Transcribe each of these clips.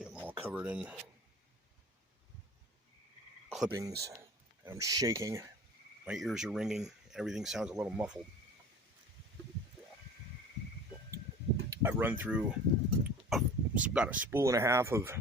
See, I'm all covered in clippings, and I'm shaking. My ears are ringing. Everything sounds a little muffled. I run through about a spool and a half of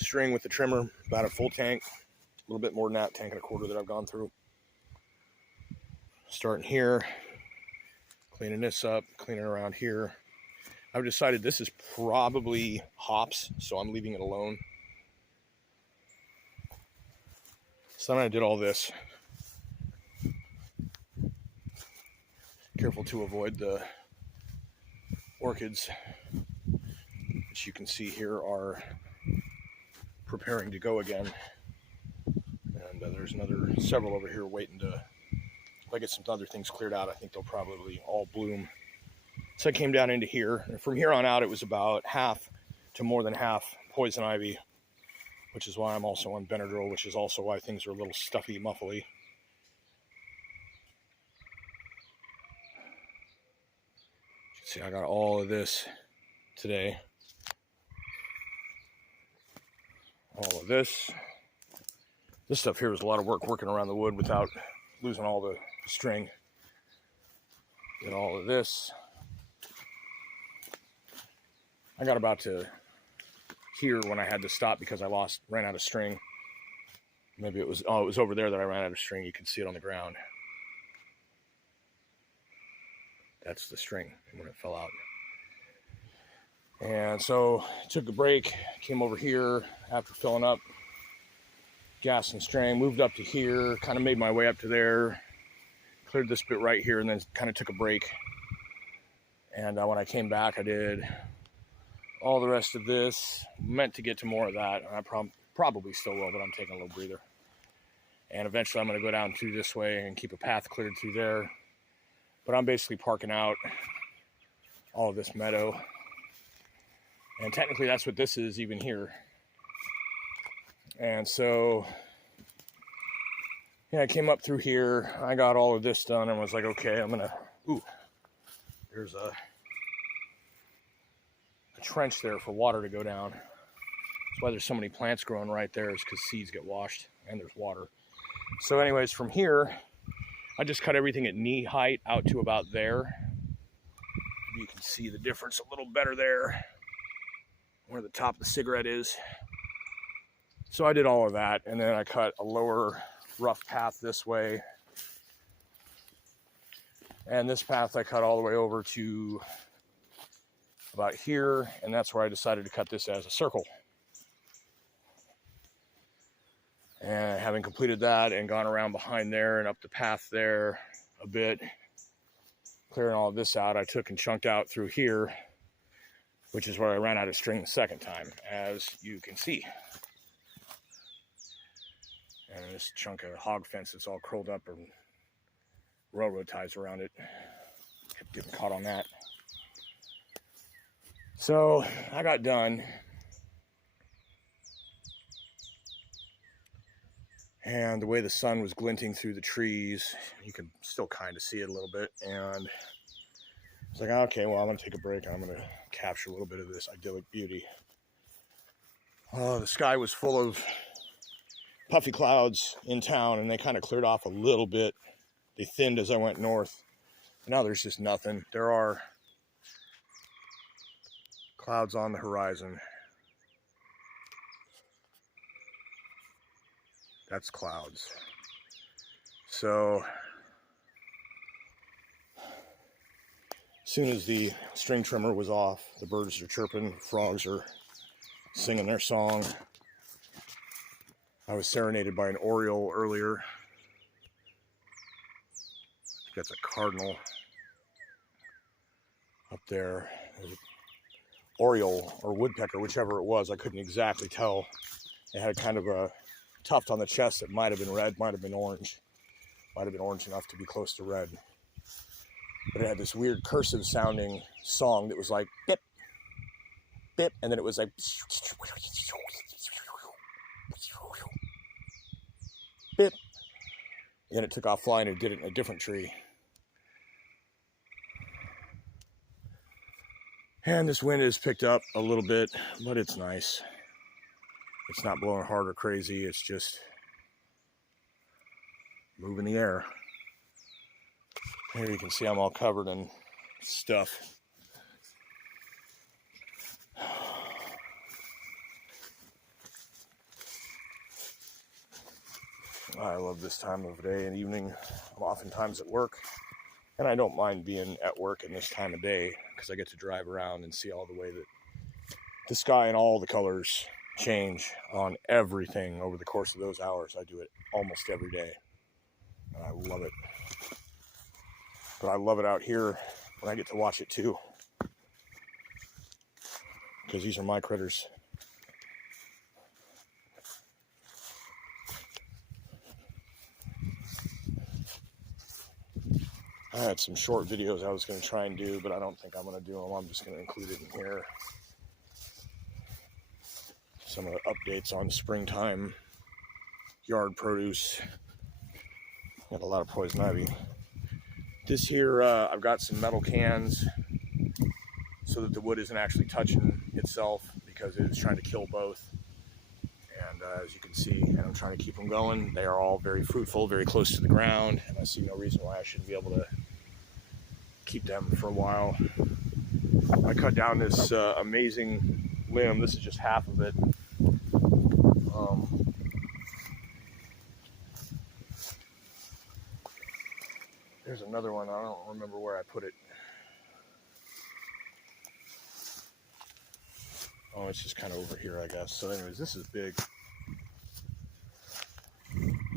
string with the trimmer, about a full tank, a little bit more than that, tank and a quarter that I've gone through. Starting here, cleaning this up, cleaning around here. I've decided this is probably hops, so I'm leaving it alone. So then I did all this. Careful to avoid the orchids, which you can see here are preparing to go again. And there's several over here waiting to, if I get some other things cleared out, I think they'll probably all bloom. So I came down into here, and from here on out it was about half to more than half poison ivy, which is why I'm also on Benadryl, which is also why things are a little stuffy, muffly. See, I got all of this today. All of this. This stuff here was a lot of work working around the wood without losing all the string. Did all of this. I got about to here when I had to stop because I ran out of string. Maybe it was over there that I ran out of string. You can see it on the ground. That's the string when it fell out. And so took a break, came over here after filling up gas and string, moved up to here, kind of made my way up to there, cleared this bit right here, and then kind of took a break. And when I came back, I did all the rest of this. Meant to get to more of that, and I probably still will, but I'm taking a little breather. And eventually I'm going to go down through this way and keep a path cleared through there. But I'm basically parking out all of this meadow. And technically that's what this is even here. And so, yeah, I came up through here. I got all of this done and was like, okay, I'm going to, there's a trench there for water to go down. That's why there's so many plants growing right there, is because seeds get washed and there's water. So anyways, from here, I just cut everything at knee height out to about there. You can see the difference a little better there, where the top of the cigarette is. So I did all of that, and then I cut a lower rough path this way. And this path I cut all the way over to about here, and that's where I decided to cut this as a circle. And having completed that and gone around behind there and up the path there a bit, clearing all of this out, I took and chunked out through here, which is where I ran out of string the second time, as you can see. And this chunk of hog fence that's all curled up and railroad ties around it. Kept getting caught on that. So I got done. And the way the sun was glinting through the trees, you could still kind of see it a little bit. And it's like, okay, well, I'm going to take a break and I'm going to capture a little bit of this idyllic beauty. The sky was full of puffy clouds in town, and they kind of cleared off a little bit. They thinned as I went north. Now there's just nothing. There are clouds on the horizon. That's clouds. So as soon as the string trimmer was off, the birds are chirping, the frogs are singing their song. I was serenaded by an oriole earlier. I think that's a cardinal up there. Oriole or woodpecker, whichever it was, I couldn't exactly tell. It had kind of a tuft on the chest that might have been red, might have been orange. Might have been orange enough to be close to red. But it had this weird cursive sounding song that was like bip, bip, and then it was like bip. And then it took off flying and did it in a different tree. And this wind has picked up a little bit, but it's nice. It's not blowing hard or crazy, it's just moving the air. Here you can see I'm all covered in stuff. I love this time of day and evening. I'm oftentimes at work, and I don't mind being at work in this time of day because I get to drive around and see all the way that the sky and all the colors change on everything over the course of those hours. I do it almost every day, and I love it. But I love it out here when I get to watch it too, because these are my critters. I had some short videos I was going to try and do, but I don't think I'm going to do them. I'm just going to include it in here. Some of the updates on springtime yard produce. Got a lot of poison ivy. This here, I've got some metal cans so that the wood isn't actually touching itself, because it is trying to kill both. And as you can see, and I'm trying to keep them going. They are all very fruitful, very close to the ground, and I see no reason why I shouldn't be able to keep them for a while. I cut down this amazing limb. This is just half of it. There's another one. I don't remember where I put it. Oh, it's just kind of over here, I guess. So anyways, this is big.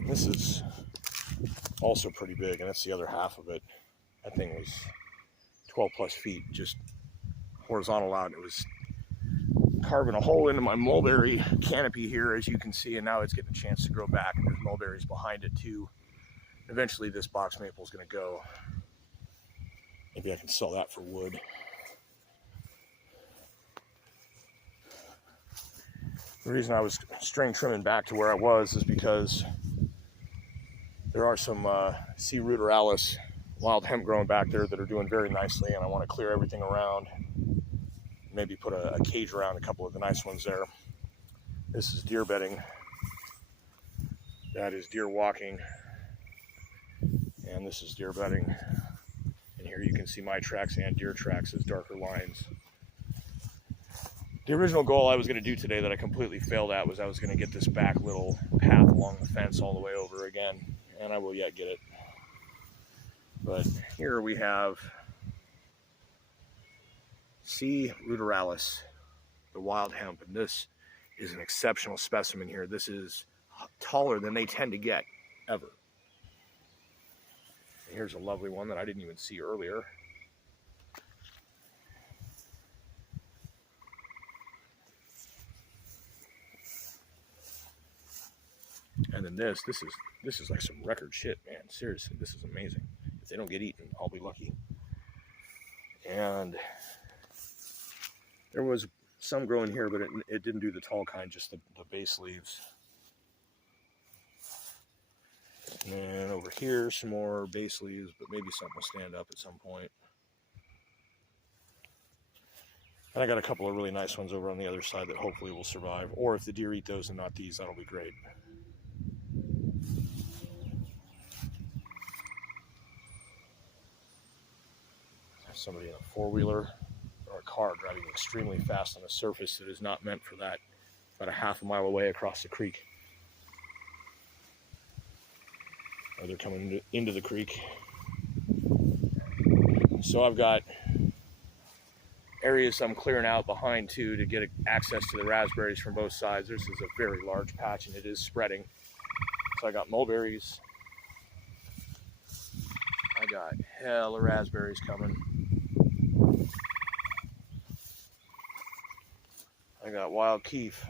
This is also pretty big, and that's the other half of it. That thing was 12 plus feet, just horizontal out. It was carving a hole into my mulberry canopy here, as you can see, and now it's getting a chance to grow back, and there's mulberries behind it too. Eventually this box maple is going to go. Maybe I can sell that for wood. The reason I was string trimming back to where I was is because there are some C. ruderalis wild hemp growing back there that are doing very nicely, and I want to clear everything around. Maybe put a cage around a couple of the nice ones there. This is deer bedding. That is deer walking. And this is deer bedding. And here you can see my tracks and deer tracks as darker lines. The original goal I was going to do today that I completely failed at was I was going to get this back little path along the fence all the way over again. And I will yet get it. But here we have C. ruderalis, the wild hemp. And this is an exceptional specimen here. This is taller than they tend to get, ever. And here's a lovely one that I didn't even see earlier. And then this is like some record shit, man. Seriously, this is amazing. If they don't get eaten, I'll be lucky. And there was some growing here, but it didn't do the tall kind, just the base leaves. And then over here, some more base leaves, but maybe something will stand up at some point. And I got a couple of really nice ones over on the other side that hopefully will survive. Or if the deer eat those and not these, that'll be great. There's somebody in a four-wheeler or a car driving extremely fast on a surface that is not meant for that, about a half a mile away across the creek. Or they're coming into the creek. So I've got areas I'm clearing out behind too to get access to the raspberries from both sides. This is a very large patch and it is spreading. So I got mulberries. I got hella raspberries coming. I got wild keef.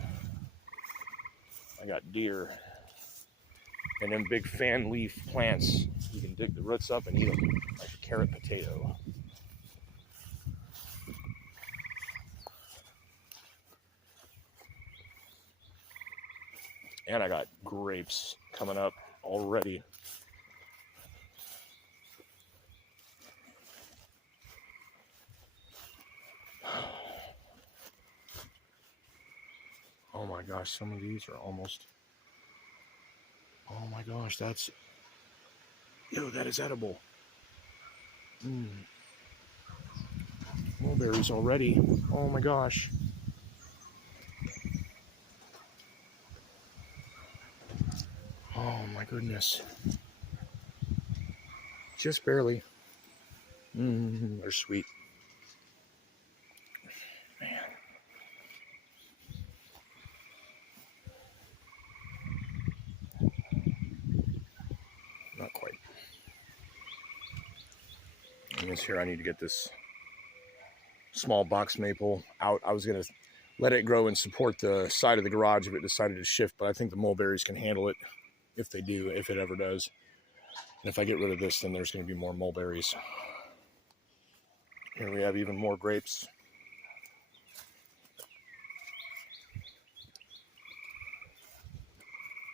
I got deer. And then big fan leaf plants. You can dig the roots up and eat them like a carrot potato. And I got grapes coming up already. Oh my gosh, some of these are almost, oh my gosh, that's, yo, that is edible. Mulberries already. Oh my gosh. Oh my goodness. Just barely. They're sweet. Man. Not quite. And this here, I need to get this small box maple out. I was going to let it grow and support the side of the garage if it decided to shift, but I think the mulberries can handle it if they do, if it ever does. And if I get rid of this, then there's going to be more mulberries. Here we have even more grapes.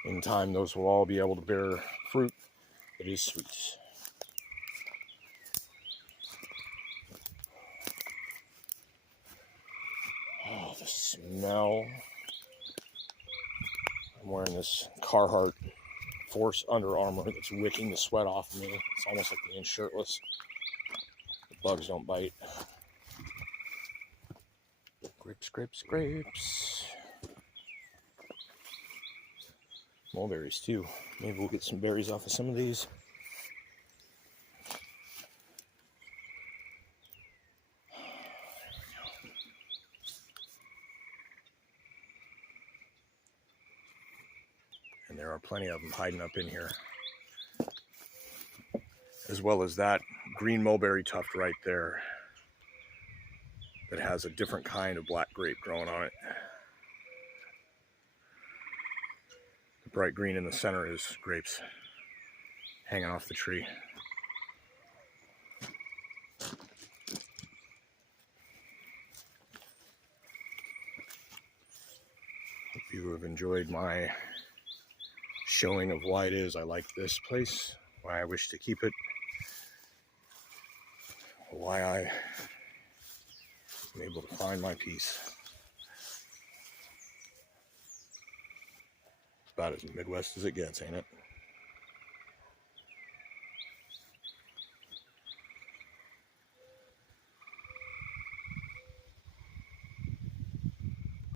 In time, those will all be able to bear fruit that is sweet. Oh, the smell. I'm wearing this Carhartt Force Under Armour that's wicking the sweat off of me. It's almost like being shirtless. The bugs don't bite. Grapes, grapes, grapes. Mulberries too. Maybe we'll get some berries off of some of these. And there are plenty of them hiding up in here. As well as that green mulberry tuft right there that has a different kind of black grape growing on it. The bright green in the center is grapes hanging off the tree. Hope you have enjoyed my showing of why it is I like this place, why I wish to keep it, why I am able to find my peace. About as Midwest as it gets, ain't it?